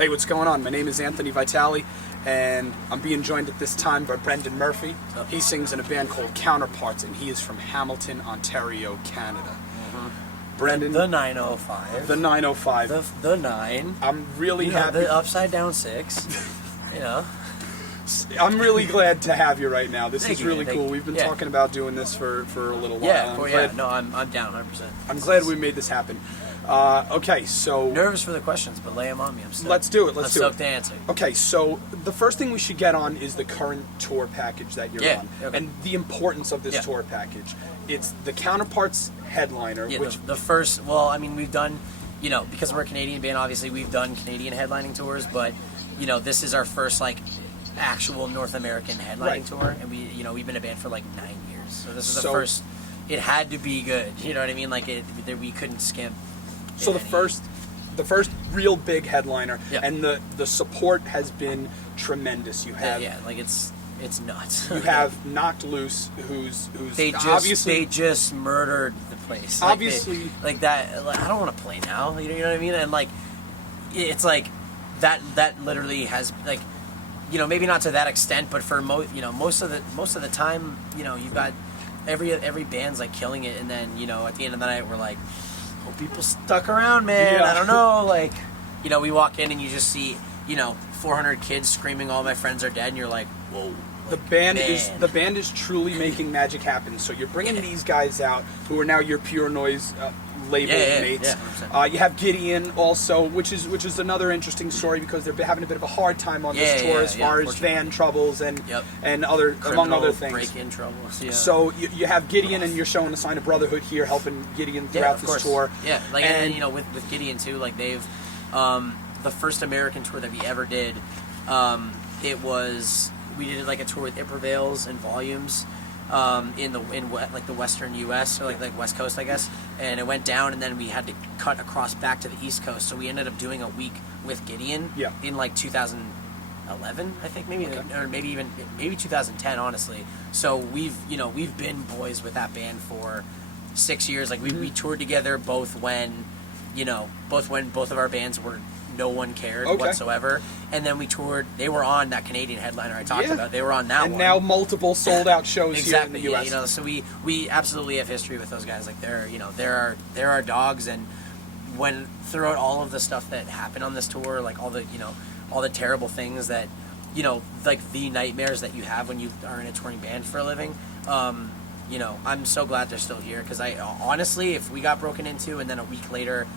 Hey, what's going on? My name is Anthony Vitale, and I'm being joined at this time by Brendan Murphy. He sings in a band called Counterparts, and he is from Hamilton, Ontario, Canada. Brendan, The 905. the 905. The 9. I'm really happy. The upside down 6. I'm really glad to have you right now. This Thank is you, really man. cool. We've been Yeah. talking about doing this for a little while. Yeah, I'm down 100%. I'm glad we made this happen. Okay, so Nervous for the questions, but lay them on me. I'm stoked. let's do it. I'm stoked to answer. Okay, so the first thing we should get on is the current tour package that you're on, okay. and the importance of this tour package. It's the Counterparts headliner, Yeah, which the first, well, I mean, we've done, because we're a Canadian band, obviously we've done Canadian headlining tours, but, this is our first, actual North American headlining tour, and we've been a band for, 9 years. So this is the first, it had to be good, you know what I mean? We couldn't skimp. So the first real big headliner, and the support has been tremendous. You have it's nuts. you have Knocked Loose, who's they just murdered the place. Obviously, I don't want to play now. You know what I mean? And it's that literally has maybe not to that extent, but for most of the time, you've got every band's killing it, and then at the end of the night we're like, oh, people stuck around, man. Yeah. I don't know, we walk in and you just see 400 kids screaming, "All my friends are dead," and you're like, whoa. The band is truly making magic happen. So you're bringing these guys out who are now your Pure Noise label mates. You have Gideon also, which is another interesting story because they're having a bit of a hard time on this tour as far as van troubles and other among other things. Break-in troubles. Yeah. So you have Gideon, and you're showing a sign of brotherhood here, helping Gideon throughout this tour. Yeah, and with Gideon too, they've the first American tour that we ever did. We did a tour with It Prevails and Volumes in the western U.S. or West Coast, I guess, and it went down, and then we had to cut across back to the East Coast. So we ended up doing a week with Gideon in 2011, I think, or maybe 2010, honestly. So we've been boys with that band for 6 years. We toured together both when both of our bands were. No one cared whatsoever, and then we toured. They were on that Canadian headliner I talked about. They were on that one, and now multiple sold out shows here in the U.S. Yeah, so we absolutely have history with those guys. They're our dogs, and when throughout all of the stuff that happened on this tour, all the terrible things that the nightmares that you have when you are in a touring band for a living. I'm so glad they're still here because I honestly, if we got broken into and then a week later.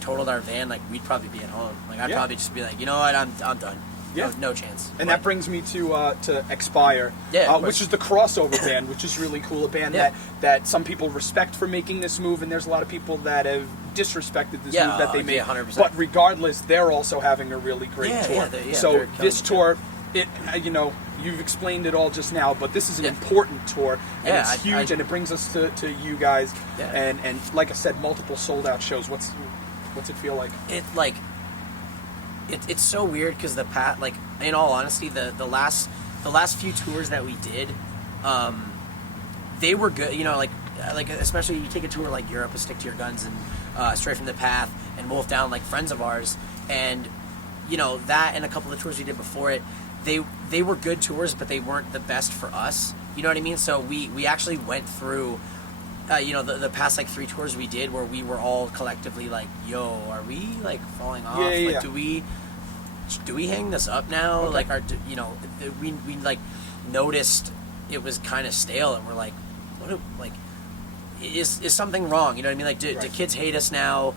Totaled our van, we'd probably be at home. I'd probably just be like, you know what, I'm done. Yeah. No chance. And that brings me to Expire, which is the crossover band, which is really cool. A band that some people respect for making this move, and there's a lot of people that have disrespected this move that they made. 100%. But regardless, they're also having a really great tour. So this tour, you've explained it all just now, but this is an important tour, and it's huge, and it brings us to you guys, and like I said, multiple sold out shows. What's it feel like? It's so weird because in all honesty, the last few tours that we did, they were good. Especially you take a tour like Europe, a Stick to Your Guns, and Straight from the Path, and Wolf Down, friends of ours, and that and a couple of tours we did before it. They were good tours, but they weren't the best for us. You know what I mean? So we actually went through, the past 3 tours we did where we were all collectively yo, are we falling off? Do we hang this up now? Okay. We noticed it was kind of stale, and we're like, is something wrong? You know what I mean? Do kids hate us now?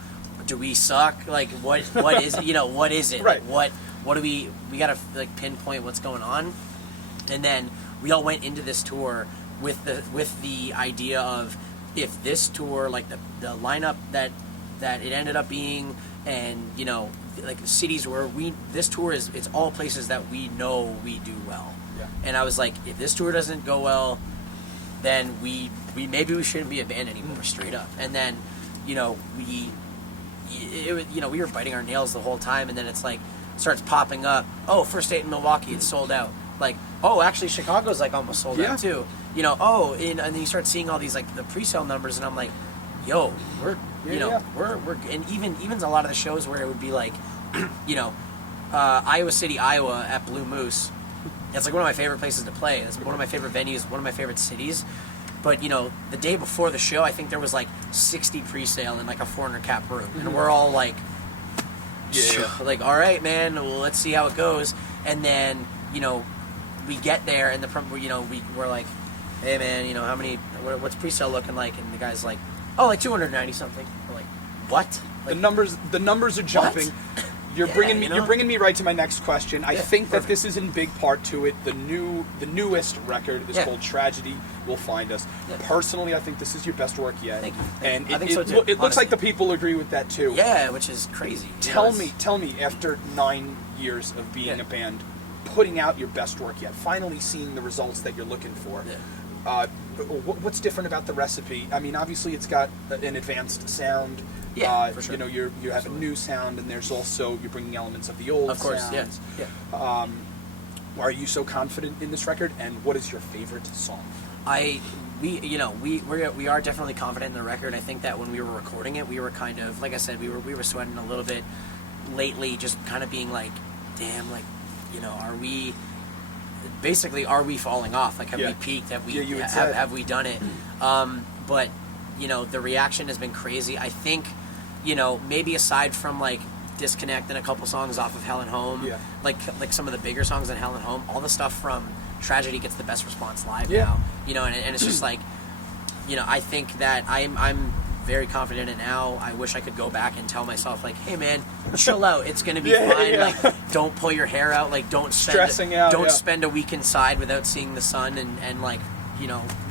Do we suck? What is it? What is it? Right. What do we gotta pinpoint what's going on? And then we all went into this tour with the idea of if this tour, the lineup that it ended up being, and cities where this tour it's all places that we know we do well. Yeah. And I was like, if this tour doesn't go well, then we shouldn't be a band anymore, straight up. And then we were biting our nails the whole time, and then it's starts popping up. Oh, first date in Milwaukee, it's sold out. Oh, actually Chicago's almost sold out too. And then you start seeing all these the pre-sale numbers, and I'm like, yo, we're and even a lot of the shows where it would be Iowa City, Iowa at Blue Moose. It's like one of my favorite places to play. It's one of my favorite venues, one of my favorite cities. But, the day before the show, I think there was like 60 pre-sale in like a 400 cap room. And we're all like, like, all right, man, well, let's see how it goes. And then, we get there and we're like, hey, man, how many, what's pre-sale looking like? And the guy's like, oh, like 290 something. We're like, what? Like, the numbers are jumping. What? You're bringing me right to my next question. I think that this is in big part to it. The newest record is called Tragedy Will Find Us. Yeah. Personally, I think this is your best work yet. Thank you. And I think so too. It looks like the people agree with that too. Yeah, which is crazy. Tell me, after 9 years of being a band, putting out your best work yet, finally seeing the results that you're looking for. Yeah. What's different about the recipe? I mean, obviously it's got an advanced sound. Yeah, for sure. You have a new sound, and there's also, you're bringing elements of the old of course, sounds. Yeah. Why are you so confident in this record, and what is your favorite song? We are definitely confident in the record. I think that when we were recording it, we were kind of, like I said, we were sweating a little bit lately, just kind of being like, damn, like, are we falling off? Like, have we peaked? Have we done it? But the reaction has been crazy. I think, maybe aside from like Disconnect and a couple songs off of Hell and Home, like some of the bigger songs on Hell and Home, all the stuff from Tragedy gets the best response live now. And it's just like, I think that I'm very confident in it now. I wish I could go back and tell myself, like, hey man, chill out, it's gonna be fine. Like, don't pull your hair out, like, don't spend a week inside without seeing the sun and like,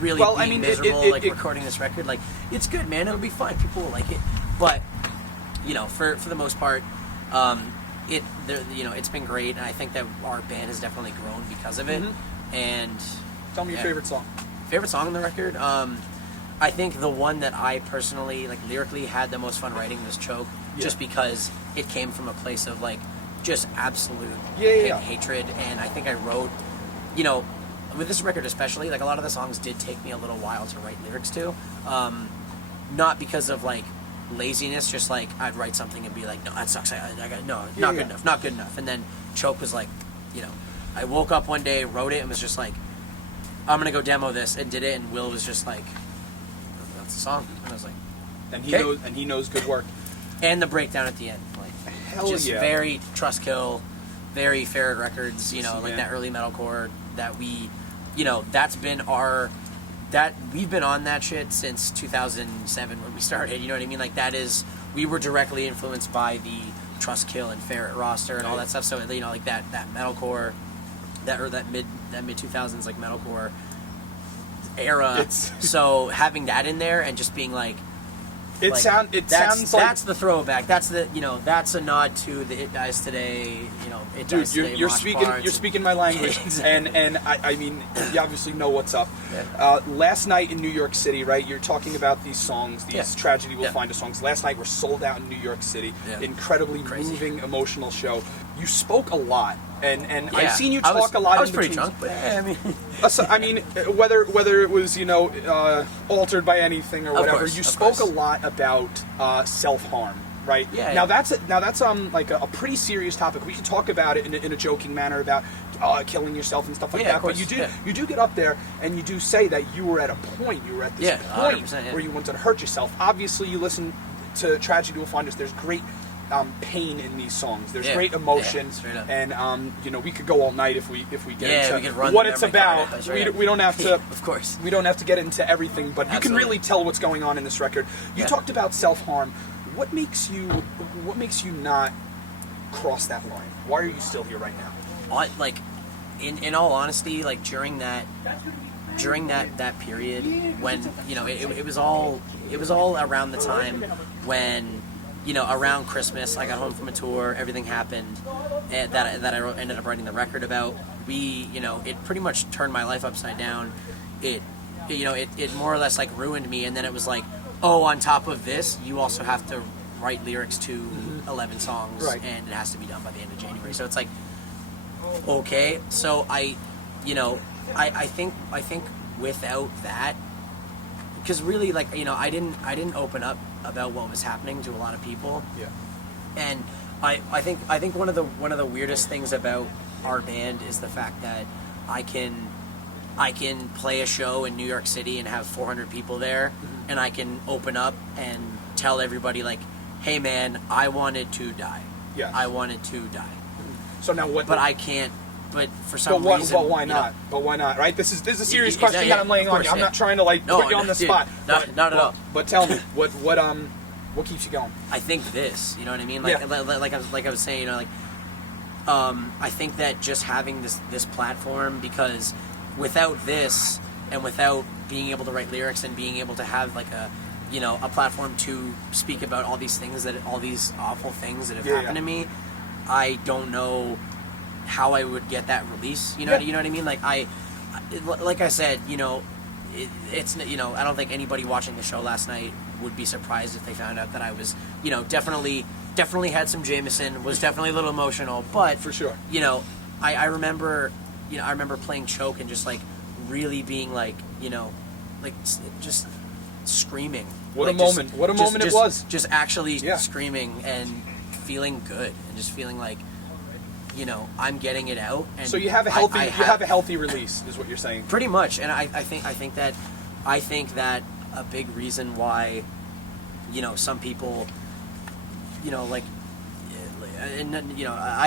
really being miserable, recording this record. Like, it's good, man, it'll be fine, people will like it. But for the most part, it's been great, and I think that our band has definitely grown because of it. And tell me your favorite song. Favorite song on the record? I think the one that I personally, like, lyrically had the most fun writing was Choke, just because it came from a place of, like, just absolute hatred. And I think I wrote, with this record especially, like, a lot of the songs did take me a little while to write lyrics to. Not because of, like, laziness, just, like, I'd write something and be like, no, that sucks, not good enough. And then Choke was like, I woke up one day, wrote it, and was just like, I'm gonna go demo this, and did it, and Will was just like, that's the song. And I was like, and he knows good work. And the breakdown at the end, like, very Trustkill, very Ferret Records, like that early metalcore that we, that's been we've been on that shit since 2007 when we started. You know what I mean? Like, we were directly influenced by the Trustkill and Ferret roster and all that stuff. So like that metalcore, that mid 2000s like metalcore era. So having that in there and just being like, sounds like that's the throwback. That's that's a nod to the It Dies Today. It Dies Today. You're speaking my language, exactly. and I mean, you obviously know what's up. Last night in New York City, right? You're talking about these songs, these Tragedy Will Find Us songs. Last night we're sold out in New York City. Incredibly moving, emotional show. You spoke a lot, and I've seen you talk a lot. I was pretty drunk, but I mean, whether it was altered by anything or whatever, you spoke a lot about self-harm, right? Now that's like a pretty serious topic. We can talk about it in a joking manner about killing yourself and stuff like that. But you do get up there and you do say that you were at a point, point where you wanted to hurt yourself. Obviously, you listen to Tragedy Will Find Us. There's great pain in these songs. There's great emotion, and we could go all night if we get into what it's about. We don't have to. Of course, we don't have to get into everything, but you can really tell what's going on in this record. You talked about self-harm. What makes you not cross that line? Why are you still here right now? Like, in all honesty, like during that period when it was all around the time when. Around Christmas, I got home from a tour, everything happened, and that I ended up writing the record about. It pretty much turned my life upside down. It more or less like ruined me, and then it was like, oh, on top of this, you also have to write lyrics to 11 songs, and it has to be done by the end of January. So it's like, okay, so I think without that, because really, like, I didn't open up about what was happening to a lot of people. And I think one of the weirdest things about our band is the fact that I can play a show in New York City and have 400 people there, and I can open up and tell everybody like, hey man, I wanted to die. Yeah. I wanted to die. So now what? But I can't. But for some reason. But why not? But why not? Right. This is a serious question that I'm laying on you. I'm not trying to put you on the spot. Not at all. But tell me, what keeps you going? I think this. You know what I mean? Like I was saying. I think that just having this platform, because without this and without being able to write lyrics and being able to have like a platform to speak about all these awful things that have happened to me, I don't know how I would get that release. You know what I mean? Like I said, it's I don't think anybody watching the show last night would be surprised if they found out that I was, definitely had some Jameson, was definitely a little emotional, but for sure, I remember playing Choke and just like really being like, just screaming. What a moment it was. Just actually screaming and feeling good and just feeling like, I'm getting it out. And so you have a healthy release, is what you're saying. Pretty much, and I think that a big reason why, some people, I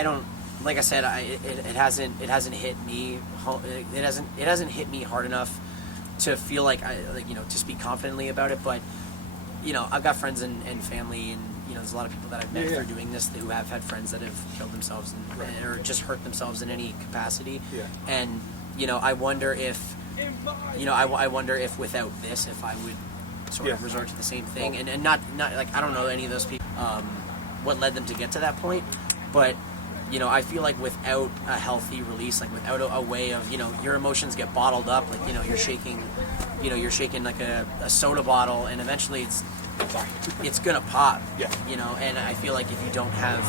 don't, like I said, it hasn't hit me. It hasn't hit me hard enough to feel like to speak confidently about it. But I've got friends and family, and there's a lot of people that I've met through doing this who have had friends that have killed themselves or just hurt themselves in any capacity. Yeah. And I wonder if I wonder if without this, if I would sort of resort to the same thing, and not like, I don't know any of those people, what led them to get to that point, but I feel like without a healthy release, like without a way of, your emotions get bottled up, like, you're shaking like a soda bottle, and eventually it's gonna pop. Yeah. And I feel like if you don't have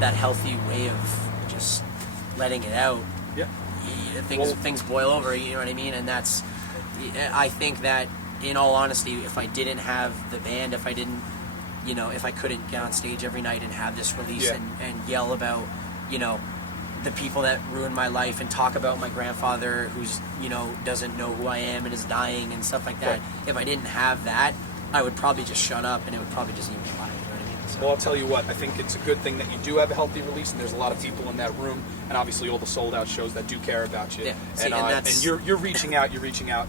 that healthy way of just letting it out, things boil over, you know what I mean? And I think that, in all honesty, if I didn't have the band, if I didn't, if I couldn't get on stage every night and have this release and yell about, the people that ruined my life and talk about my grandfather who's, doesn't know who I am and is dying and stuff like that, if I didn't have that, I would probably just shut up and it would probably just eat me alive. You know what I mean? So. Well, I'll tell you what, I think it's a good thing that you do have a healthy release, and there's a lot of people in that room, and obviously all the sold out shows that do care about you. Yeah. See, and you're reaching out.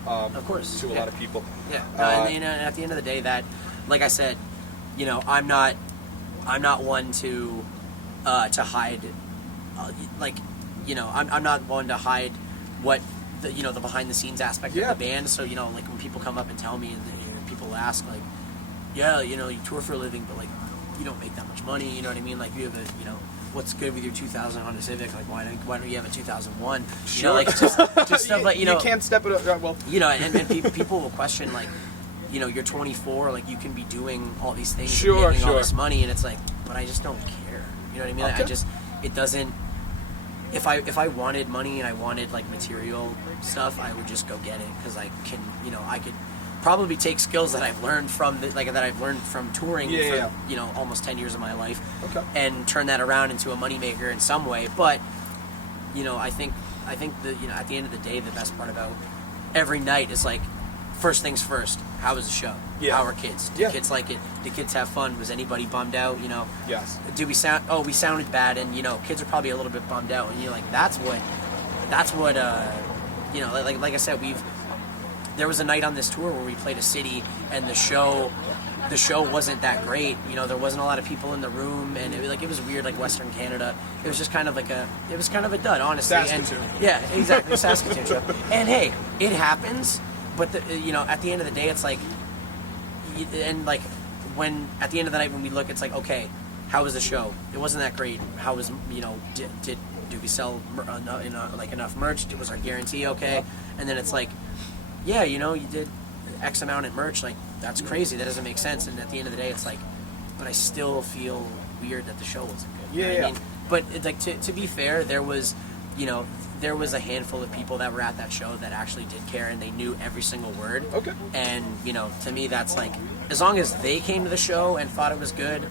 Of course, to a lot of people. Yeah. And at the end of the day, that, like I said, I'm not one to hide. I'm not one to hide what the behind the scenes aspect of the band. So like when people come up and tell me, and people ask like, you tour for a living, but like you don't make that much money. You know what I mean? Like you have what's good with your 2000 Honda Civic? Like why don't you have a 2001? Sure. Like just stuff like you can't step it up. Well, and people will question like, you're 24, like you can be doing all these things, and making all this money, and it's like, but I just don't care. You know what I mean? Okay. It doesn't. If I wanted money and I wanted like material stuff, I would just go get it, because I can, I could probably take skills that I've learned from touring for almost 10 years of my life, and turn that around into a moneymaker in some way. But I think that at the end of the day, the best part about every night is like, first things first, how was the show? Yeah. How are kids? Do kids like it? Do kids have fun? Was anybody bummed out? Yes. Do we we sounded bad, and kids are probably a little bit bummed out, and you're like, that's what like I said, there was a night on this tour where we played a city, and the show wasn't that great. There wasn't a lot of people in the room, and it was weird, like Western Canada. It was just kind of a dud, honestly. Saskatoon. And, yeah, exactly, Saskatoon show. And hey, it happens. But at the end of the day, it's like, and like when at the end of the night when we look, it's like, okay, how was the show? It wasn't that great. How was did we sell like enough merch? Was our guarantee okay? And then it's like, yeah, you did X amount in merch. Like that's crazy. That doesn't make sense. And at the end of the day, it's like, but I still feel weird that the show wasn't good. Yeah. I mean? But like to be fair, there was a handful of people that were at that show that actually did care, and they knew every single word. Okay. And, to me, that's like, as long as they came to the show and thought it was good,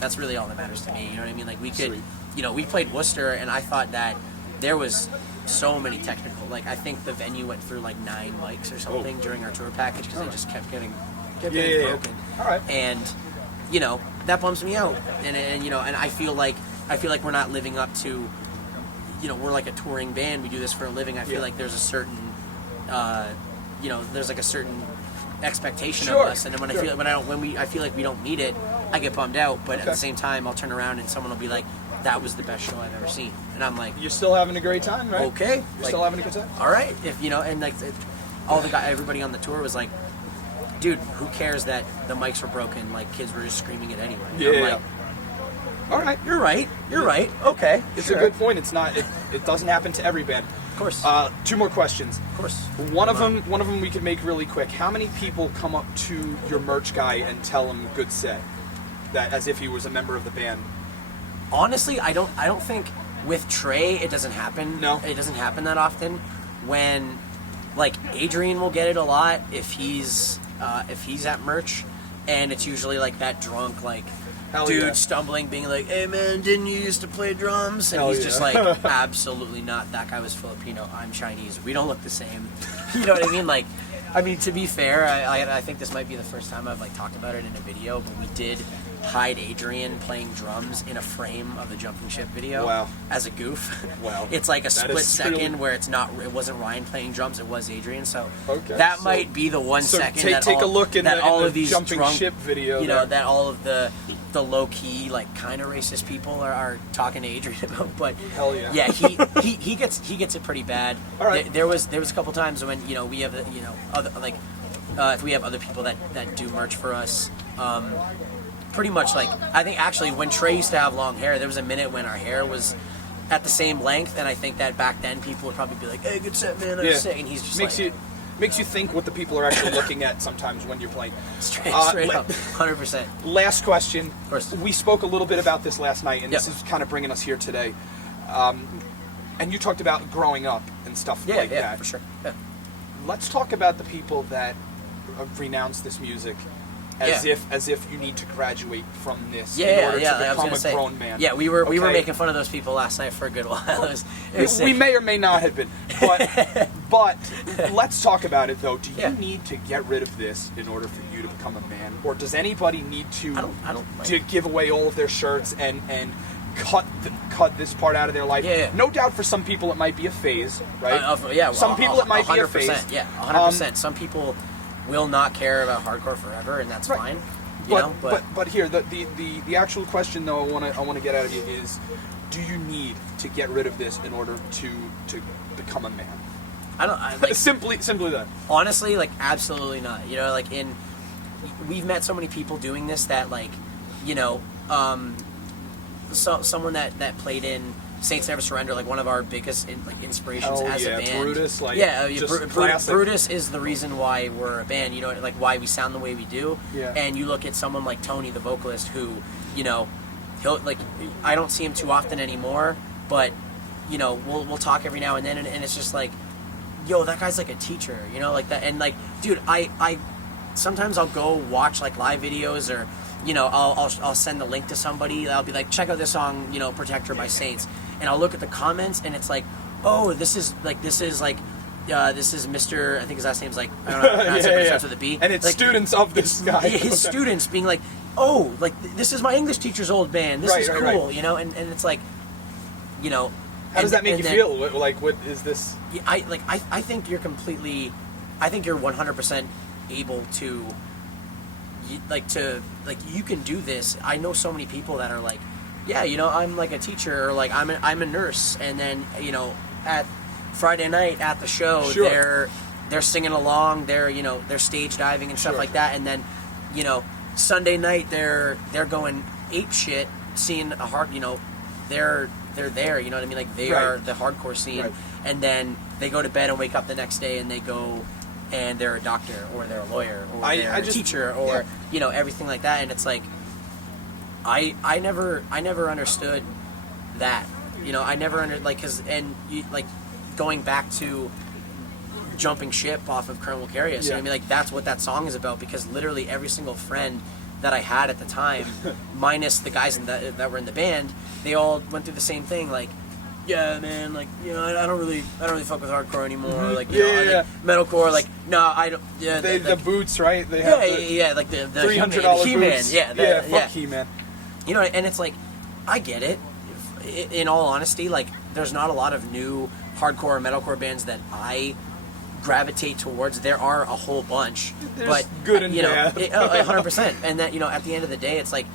That's really all that matters to me. You know what I mean? Like we could, Sweet. you know, we played Worcester, and I thought that there was so many technical. Like I think the venue went through like 9 mics or something during our tour package because they just kept getting broken. All right. And you know that bums me out, and you know, and I feel like we're not living up to, you know, we're like a touring band. We do this for a living. I feel like there's a certain, you know, there's like a certain expectation of us, and then when I feel like we don't meet it, I get bummed out. But at the same time, I'll turn around and someone will be like, "That was the best show I've ever seen," and I'm like, "You're still having a great time, right? Okay, you're still having a good time. All right, if you know." And like everybody on the tour was like, "Dude, who cares that the mics were broken? Like kids were just screaming it anyway." Yeah. I'm like, all right, you're right. Okay, it's a good point. It's not. It doesn't happen to every band. Of course. 2 more questions. Of course. One of them we could make really quick. How many people come up to your merch guy and tell him good set, that as if he was a member of the band? Honestly, I don't think with Trey it doesn't happen. No, it doesn't happen that often. When like Adrian will get it a lot if he's at merch, and it's usually like that drunk like dude stumbling, being like, "Hey man, didn't you used to play drums?" And he's just like, "Absolutely not. That guy was Filipino. I'm Chinese. We don't look the same." You know what I mean? Like, I mean, to be fair, I think this might be the first time I've like talked about it in a video, but we did hide Adrian playing drums in a frame of the Jumping Ship video as a goof. Wow. It's like a split second where it wasn't Ryan playing drums, it was Adrian. So that might be the one second take a look in all of these Jumping drunk, Ship video. You know, that all of the low-key, like kind of racist people are talking to Adrian about. But hell yeah. Yeah, he gets it pretty bad. All right. There was a couple times when, you know, we have, you know, other like if we have other people that do merch for us, pretty much like, I think actually when Trey used to have long hair, there was a minute when our hair was at the same length, and I think that back then people would probably be like, "Hey, good set, man, I'm sick," and he's just makes you think what the people are actually looking at sometimes when you're playing. Straight up, 100%. Last question. Of course. We spoke a little bit about this last night, and this is kind of bringing us here today. And you talked about growing up and stuff like that. Yeah, for sure. Yeah. Let's talk about the people that renounce this music as if you need to graduate from this in order to become a grown man. Yeah, we were making fun of those people last night for a good while. We may or may not have been, but let's talk about it though. Do you need to get rid of this in order for you to become a man, or does anybody need to to give away all of their shirts and cut this part out of their life? Yeah. No doubt for some people it might be a phase, right? Some people it might be a phase. Yeah, 100%. Some people will not care about hardcore forever, and that's fine. But here the actual question though I want to get out of you is, do you need to get rid of this in order to become a man? Simply that. Honestly, like absolutely not. You know, like we've met so many people doing this that like, you know, someone that played in Saints Never Surrender, like one of our biggest inspirations as a band. Brutus, Brutus is the reason why we're a band. You know, like why we sound the way we do. Yeah. And you look at someone like Tony, the vocalist, who, you know, he'll like, I don't see him too often anymore, but you know, we'll talk every now and then, and it's just like, yo, that guy's like a teacher, you know, like that. And like, dude, I sometimes I'll go watch like live videos, or you know, I'll send the link to somebody. I'll be like, check out this song, you know, Protector by Saints. And I'll look at the comments, and it's like, oh, this is Mr. I think his last name's like, I don't know, it starts with a B. And it's like, students of this guy. His students being like, oh, like this is my English teacher's old band. This is cool, you know. And it's like, you know. How does that make you feel? Like, what is this? I think you're completely, I think you're 100% able to. You can do this. I know so many people that are like, yeah, you know, I'm like a teacher, or like I'm a nurse, and then, you know, at Friday night at the show, they're singing along, they're stage diving and stuff like that, and then, you know, Sunday night they're going ape shit, seeing a hard, you know, they're there, you know what I mean, like they are the hardcore scene, and then they go to bed and wake up the next day and they go and they're a doctor, or they're a lawyer, or they're a teacher, or you know, everything like that. And it's like, I never understood that, you know, I never like going back to Jumping Ship off of Colonel Carius, you know what I mean, like that's what that song is about, because literally every single friend that I had at the time, minus the guys that were in the band, they all went through the same thing. Like, yeah, man, like, you know, I don't really fuck with hardcore anymore. Mm-hmm. Like, you know, like, metalcore, like, no, I don't. Yeah, the boots, right? They have like the $300 He-Man, boots. Fuck He-Man. You know, and it's like, I get it. In all honesty, like, there's not a lot of new hardcore or metalcore bands that I gravitate towards. There are a whole bunch, but good and bad. 100%. And that, you know, at the end of the day, it's like,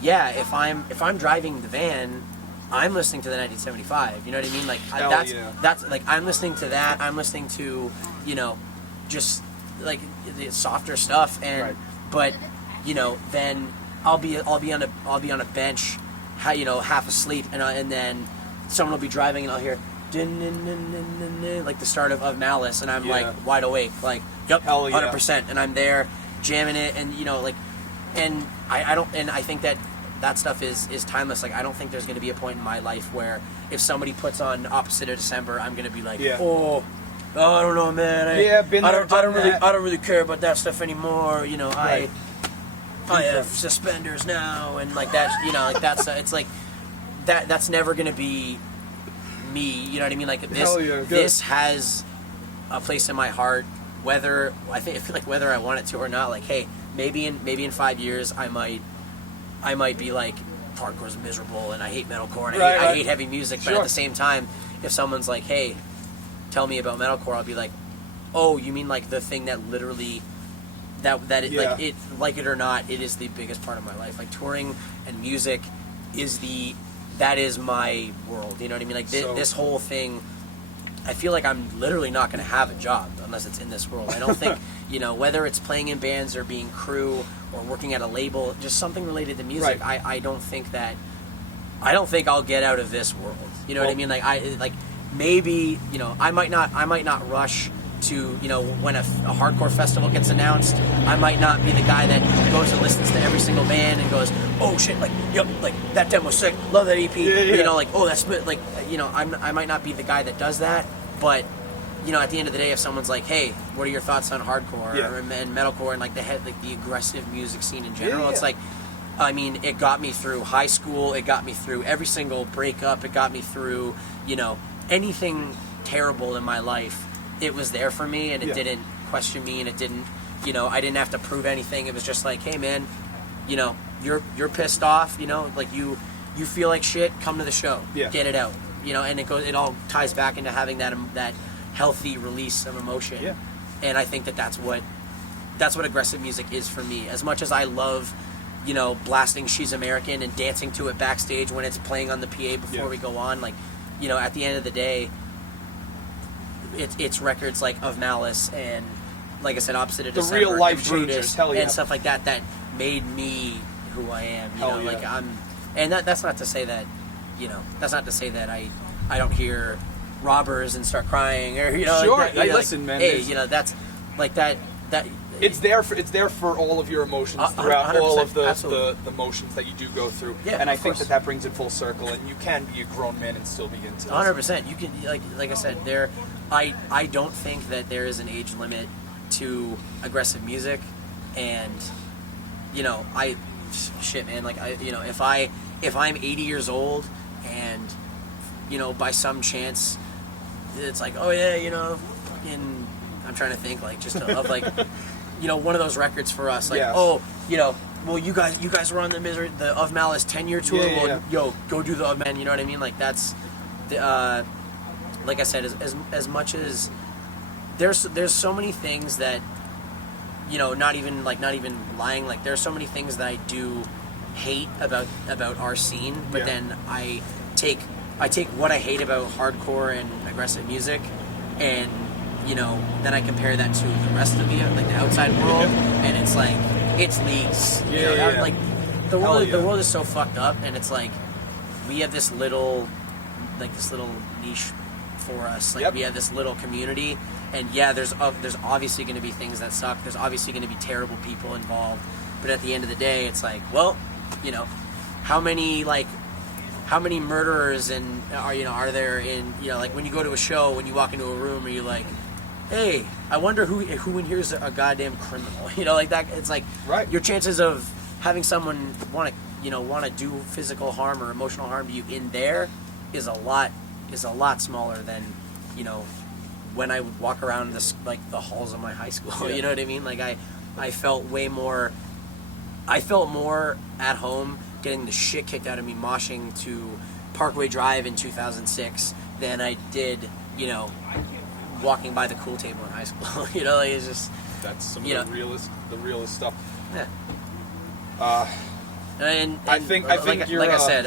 yeah, if I'm driving the van, I'm listening to the 1975. You know what I mean? Like, that's like, I'm listening to that. I'm listening to, you know, just like the softer stuff, and but, you know, then I'll be on a bench, you know, half asleep, and then someone will be driving, and I'll hear like the start of Malice, and I'm like wide awake, like, yep, 100%, and I'm there jamming it, and, you know, like, and I think that stuff is timeless. Like, I don't think there's going to be a point in my life where if somebody puts on Opposite of December, I'm going to be like, oh, I don't know, man. I don't really care about that stuff anymore. You know, I have suspenders now, and like that. You know, like that's it's like that's never going to be me. You know what I mean? Like, this has a place in my heart. Whether I feel like whether I want it to or not. Like, hey, maybe in 5 years I might be like, hardcore's miserable and I hate metalcore and I hate heavy music. But at the same time, if someone's like, hey, tell me about metalcore, I'll be like, oh, you mean like the thing that literally like it or not, it is the biggest part of my life. Like, touring and music that is my world. You know what I mean? Like, this whole thing, I feel like I'm literally not going to have a job unless it's in this world. I don't think, you know, whether it's playing in bands or being crew or working at a label, just something related to music. I don't think I'll get out of this world. You know what I mean? Like, maybe, you know, I might not rush to, you know, when a hardcore festival gets announced. I might not be the guy that goes and listens to every single band and goes, oh shit, like, yep, like, that demo's sick, love that EP. You know, like, oh, that's, like, you know, I might not be the guy that does that, but, you know, at the end of the day, if someone's like, hey, what are your thoughts on hardcore and metalcore and like the aggressive music scene in general, it's like, I mean, it got me through high school, it got me through every single breakup, it got me through, you know, anything terrible in my life. It was there for me, and it didn't question me, and it didn't, you know, I didn't have to prove anything. It was just like, hey man, you know, you're pissed off, you know, like, you feel like shit, come to the show, get it out, you know, and it all ties back into having that healthy release of emotion. And I think that's what aggressive music is for me. As much as I love, you know, blasting She's American and dancing to it backstage when it's playing on the PA before we go on, like, you know, at the end of the day, it's records like Of Malice and, like I said, Opposite of December, real life Brutus, changers, and stuff like that made me who I am. You know, like, and that's not to say that, you know, that's not to say that I don't hear Robbers and start crying, or, you know, sure. Like that, you know, listen, man. Hey, you know, that's like that. It's there for all of your emotions throughout all of the motions that you do go through. And I think that brings it full circle, and you can be a grown man and still be into this. 100%. You can, like I said, I don't think that there is an age limit to aggressive music, and, you know, shit, man, like, you know, if I'm 80 years old and, you know, by some chance it's like, oh yeah, you know, fucking, I'm trying to think, like, just of like, you know, one of those records for us, like, oh, you know, well, you guys were on the Of Malice 10-year tour, yo, go do the Of Man, you know what I mean? Like, that's like I said, as much as there's so many things that, you know, not even lying, like, there's so many things that I do hate about our scene, but then I take what I hate about hardcore and aggressive music, and, you know, then I compare that to the rest of the outside world, and it's like, it's leagues. Like, the world is so fucked up, and it's like, we have this little niche for us. Like, we have this little community, and there's obviously going to be things that suck. There's obviously going to be terrible people involved, but at the end of the day, it's like, well, you know, how many murderers are there in, you know, like, when you go to a show, when you walk into a room, are you like, hey, I wonder who in here is a goddamn criminal, you know, like that. It's like, your chances of having someone want to do physical harm or emotional harm to you in there is a lot smaller than, you know, when I would walk around the halls of my high school. You know what I mean? Like I felt more at home getting the shit kicked out of me moshing to Parkway Drive in 2006 than I did, you know, walking by the cool table in high school. You know, like it's just, that's some of the realest stuff. Yeah. And I think you're, like I said,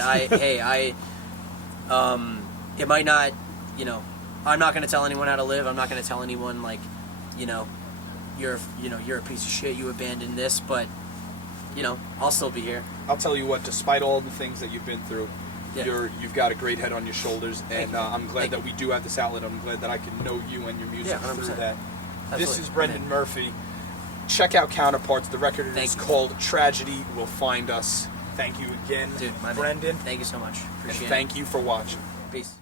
it might not, you know, I'm not going to tell anyone how to live. I'm not going to tell anyone, like, you know, you're a piece of shit, you abandoned this, but, you know, I'll still be here. I'll tell you what, despite all the things that you've been through, you've got a great head on your shoulders, and I'm glad that we do have this outlet. I'm glad that I can know you and your music through that. Absolutely. This is Brendan Murphy. Check out Counterparts. The record is called Tragedy Will Find Us. Thank you again, dude, Brendan. Thank you so much. Appreciate it. Thank you for watching. Peace.